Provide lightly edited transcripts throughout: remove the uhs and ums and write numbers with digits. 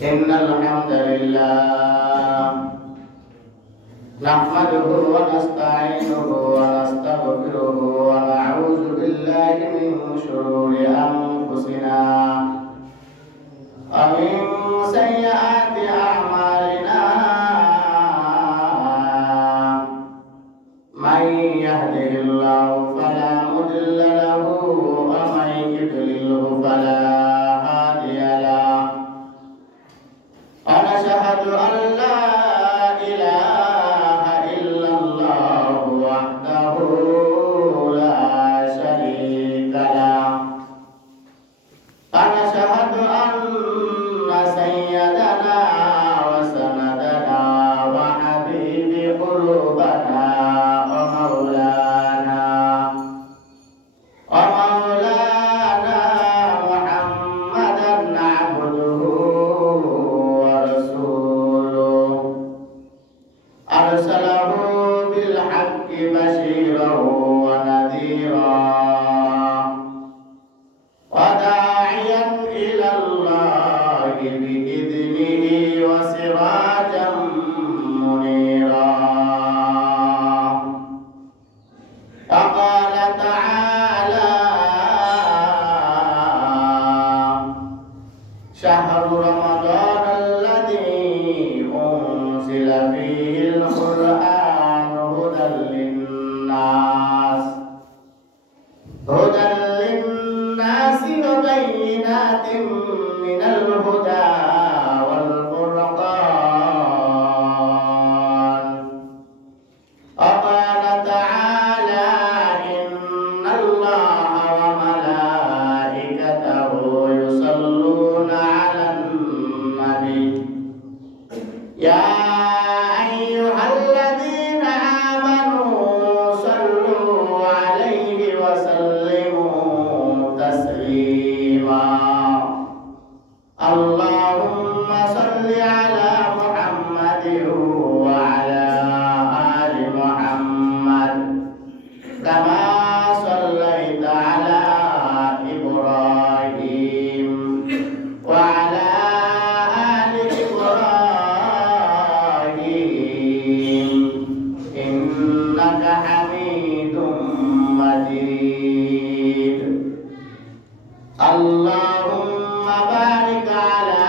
إن الحمد لله نحمده ونستعينه ونستغفره ونعوذ بالله من شرور أنفسنا ومن سيئات أعمالنا من يهده الله فلا مضل له ومن يضلله فلا هادي له ونشهد أن لا إله إلا الله وحده لا شريك له ونشهد أن سيدنا وسندنا وحبيب قلوبنا ومولانا محمدا عبده ورسوله أرسله بالحق بشيرا ونذيرا وداعيا إلى الله بإذنه وسراجا منيرا فقال تعالى شهر رمضان الذي أنزل فيه القرآن هدى للناس وبينات من الهدى والفرقان وقال تعالى إن الله وملائكته يصلون على النبي يا أيها الذين آمنوا صلوا عليه وسلموا تسليما اللهم صل على محمد وعلى آل محمد كما صليت على إبراهيم وعلى آل إبراهيم إنك حميد مجيد اللهم بارك على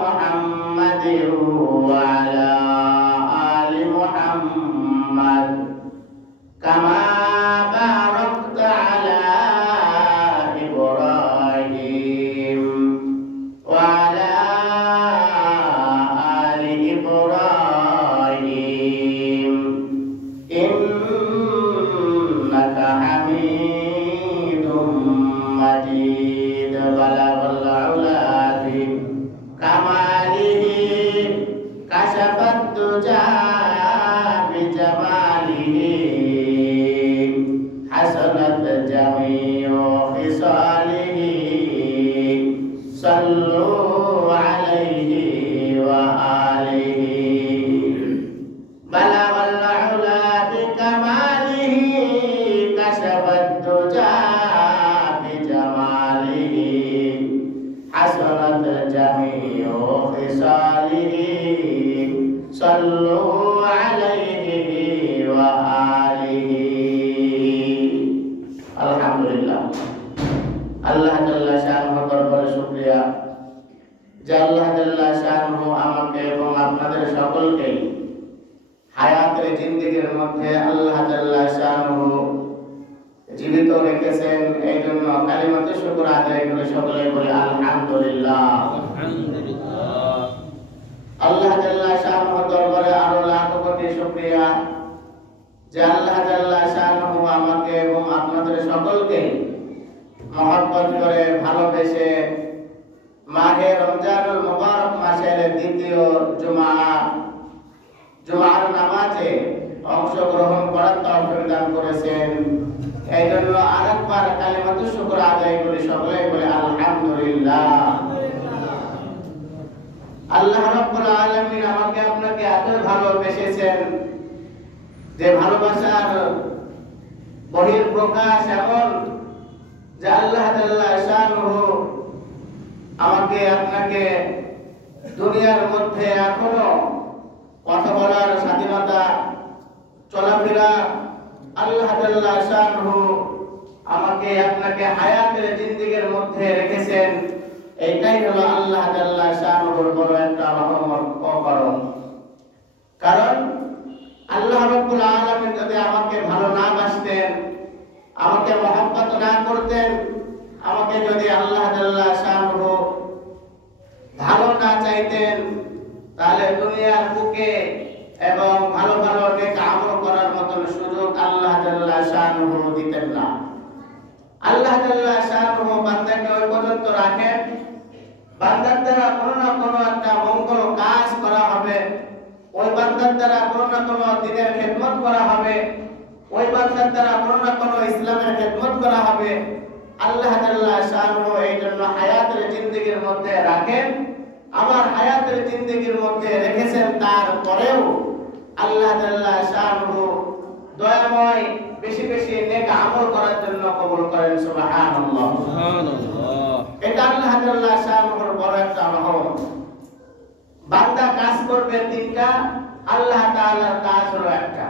محمد وعلى آل محمد كما باركت على إبراهيم وعلى آل إبراهيم إنك حميد مجيد بلغ العلا بكماله كشف الدجى بجماله حسنت جميع خصاله صلوا عليه وآله بلغ العلا بكماله كشف الدجى بجماله حسنت جميع خصاله صلوا عليه وآله الحمد لله আল্লাহ জাল্লা শানহু দরবারে শুকরিয়া যে আল্লাহ জাল্লা শানহু আমাকে এবং আপনাদের সকলকে হায়াতের জিন্দেগীর মধ্যে আল্লাহ জাল্লা শানহু জীবিত রেখেছেন এই জন্য কালিমাতে শুকর আদায় করে সকলে বলি আলহামদুলিল্লাহ। আল্লাহ জাল্লা শানহু দরবারে আরো লাখ কোটি শুকরিয়া যে আল্লাহ জাল্লা শানহু আমাকে এবং আপনাদের সকলকে মহব্বত করে ভালোবেসে মাহে রমজানুল মুবারক মাসের দ্বিতীয় জুমার নামাজে অংশগ্রহণ করার তৌফিক দান করেছেন। এই জন্য আরেকবার কালিমাতুশ শুকর আদায় করে সকলে বলে আলহামদুলিল্লাহ। আল্লাহ রাব্বুল আলামিন আমাকে আপনাকে এত ভালোবেসেছেন যে ভালোবাসার বহিঃপ্রকাশ এমন যে আল্লাহ জাল্লা শানুহু আমাকে আপনাকে দুনিয়ার মধ্যে এখনো কথা বলার স্বাধীনতা, চলাফেরা আল্লাহ তাআলা শানহু আমাকে আপনাকে হায়াতের জিন্দেগির মধ্যে রেখেছেন। এইটাই হলো আল্লাহ তাআলা শানহুর বড় একটা রহমত ও করম। কারণ আল্লাহ রাব্বুল আলামিন যদি আমাকে ভালো না বাসতেন, আমাকে মহব্বত না করতেন, আমাকে যদি আল্লাহ তাআলা শানহু ভালো না চাইতেন, তাহলে দুনিয়ার বুকে এবং ভালো ভালো নেক আমল করার মতন সুযোগ আল্লাহ তাআলা শানহু দিতেন না। আল্লাহ তাআলা শানহু বান্দাকে ওই পর্যন্ত রাখেন, বান্দার দ্বারা কোনো না কোনো একটা মঙ্গল কাজ করা হবে, ওই বান্দার দ্বারা কোনো না কোনো দ্বীনের খেদমত করা হবে, ওই বান্দার দ্বারা কোনো না কোনো ইসলামের খেদমত করা হবে। আল্লাহ তাআলা শানহু এই জন্য হায়াতের জিন্দেগির মধ্যে রাখেন। আমার হায়াতের জিন্দেগির মধ্যে রেখেছেন, তারপরেও আল্লাহ তাআলা শানহু দয়াময় বেশি বেশি নেক আমল করার জন্য কবুল করেন। সুবহানাল্লাহ, সুবহানাল্লাহ। এটা আল্লাহ তাআলা শানহুর বড় একটা রহমত। বান্দা কাজ করবে তিনটা, আল্লাহ তাআলার কাজ হলো একটা।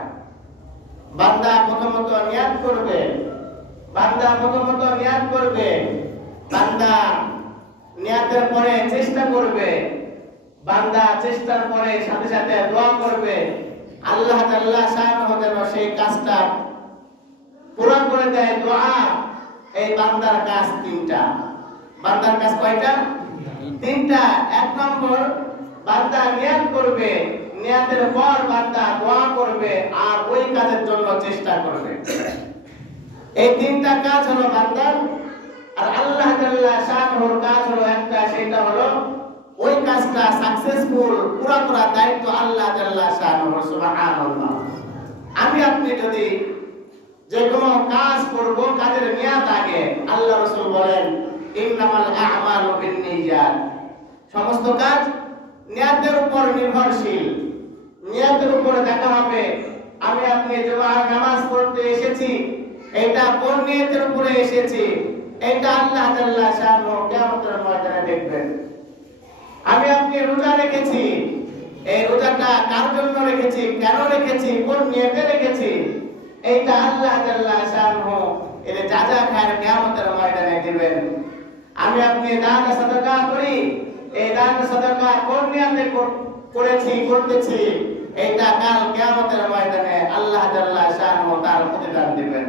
বান্দা প্রথমত নিয়াত করবে, বান্দা নিয়াতের পরে চেষ্টা করবে, বান্দা চেষ্টার পরে সাথে সাথে দোয়া করবে। আল্লাহ তাআলা শানহু যেন সেই কাজটা পুরো করে দেয়। দোয়া এই বান্দার কাজ তিনটা। বান্দার কাজ কয়টা? তিনটা। এক নম্বর, বান্দা নিয়াত করবে, নিয়াতের পর বান্দা দোয়া করবে আর ওই কাজের জন্য চেষ্টা করবে। এই তিনটা কাজ হলো বান্দার। আর আল্লাহ তাআলা শানহুর কাজ হলো একটা, সেটা হলো ওই কাজটা সাকসেসফুল পুরো করার দায়িত্ব আল্লাহ তাআলা শানহুর। সুবহানাল্লাহ। আমি আপনি যদি যে কোনো কাজ করব, কাজের নিয়াত আগে। আল্লাহ রাসূল বলেন, ইন্নামাল আ'মালু বিন্নিয়াত। সমস্ত কাজ নিয়াতের উপর নির্ভরশীল। নিয়াতের উপর দেখা হবে আমি আপনি জুমার নামাজ পড়তে এসেছি, এটা কোন নিয়তের উপরে এসেছি, এটা আল্লাহ তাআলা শানহু কিয়ামতের ময়দানে দেখবেন। আমি আপনি রোজা রেখেছি, এই রোজাটা কার জন্য রেখেছি, কেন রেখেছি, কোন নিয়তে রেখেছি, এইটা আল্লাহ তাআলা শানহু এর জাযা খায়ের কিয়ামতের ময়দানে দিবেন। আমি আপনি দান সাদাকা করি, এই দান সাদাকা কোন নিয়তে করেছি, করতেছি, এইটা কাল কিয়ামতের ময়দানে আল্লাহ তাআলা শানহু তার প্রতিদান দিবেন।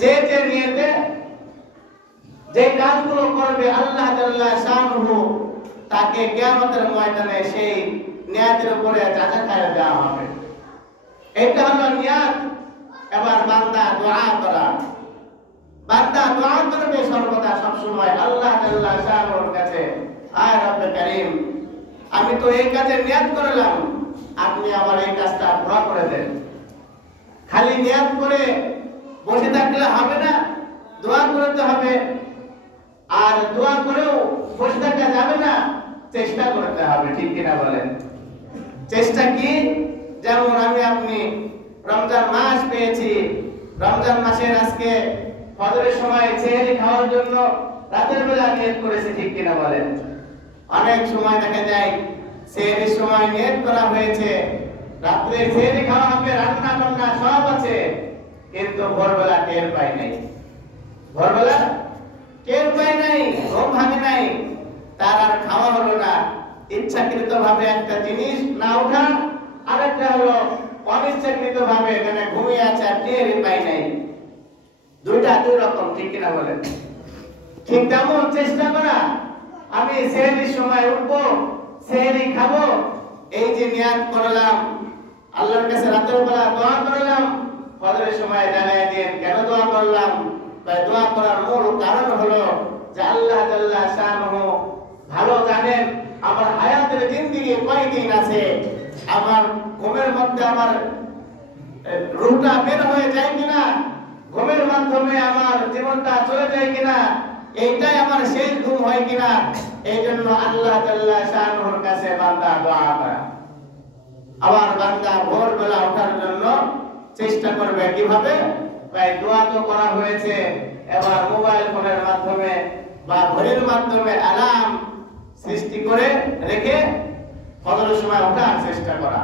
যে যে নিয়তে যে কাজগুলো করবে আল্লাহ তাআলা শানহু তাকে কিয়ামতের ময়দানে সেই নিয়তের উপরে জাযা খায় দেওয়া হবে। এটা হলো নিয়ত। এবার বান্দা দোয়া করা। বান্দা দোয়া করবে সর্বদা সব সময় আল্লাহ তাআলা শানহুর কাছে, আয় রব্বে কারীম, আমি তো এই কাজে নিয়ত করলাম, আপনি আমার এই কাজটা পুরো করে দেন। খালি নিয়ত করে বসে থাকলে হবে না, দোয়া করতে হবে। আর দোয়া করেও বসে থাকা যাবে না, চেষ্টা করতে হবে। ঠিক কিনা বলেন? চেষ্টা কি? যেমন আমি আপনি রমজান মাস পেয়েছি, রমজান মাসের আজকে ফজরের সময় সেহরি খাওয়ার জন্য রাতের বেলা নিয়ত করেছি। ঠিক কিনা বলেন? অনেক সময় দেখা যায় সেহরির সময় নিয়ত করা হয়েছে, রাত্রে সেহরি খাওয়া হবে, রান্না বান্না সব আছে, কিন্তু ভোরবেলা টের পাই নাই, ভোরবেলা টের পাই নাই, ঘুম ভাঙে নাই, তার আর খাওয়া হলো না। ইচ্ছাকৃত ভাবে একটা জিনিস না ওঠা, আরেকটা হলো অনিচ্ছাকৃত ভাবে এখানে ঘুমিয়ে আছে আর টেরই পাই নাই। দুইটা দুই রকম। ঠিক কিনা বলেন? ঠিক তেমন চেষ্টা করা, আমি সেহরির সময় উঠবো, সেহরি খাবো, এই যে নিয়ত করলাম, আল্লাহর কাছে রাতের বেলা দোয়া করলাম, ফজরের সময় জানাই দিন কেন দোয়া করলাম। দোয়া করার মূল কারণ হলো যে আল্লাহ তাআলা শানহু ভালো জানেন আমার হায়াতের জিন্দেগি কয়দিন আছে, আমার ঘুমের মধ্যে আমার রূহটা বের হয়ে যায় কিনা, ঘুমের মাধ্যমে আমার জীবনটা চলে যায় কিনা, এইটাই আমার শেষ ঘুম হয় কিনা। এই জন্য আল্লাহ তাআলা শানহুর কাছে বান্দা দোয়া করে। আবার বান্দা ভোরবেলা ওঠার জন্য চেষ্টা করবে। কিভাবে? দোয়া তো করা হয়েছে, এবার মোবাইল ফোনের মাধ্যমে বা ঘড়ির মাধ্যমে অ্যালার্ম সৃষ্টি করে রেখে ফজরের সময় ওঠার চেষ্টা করা।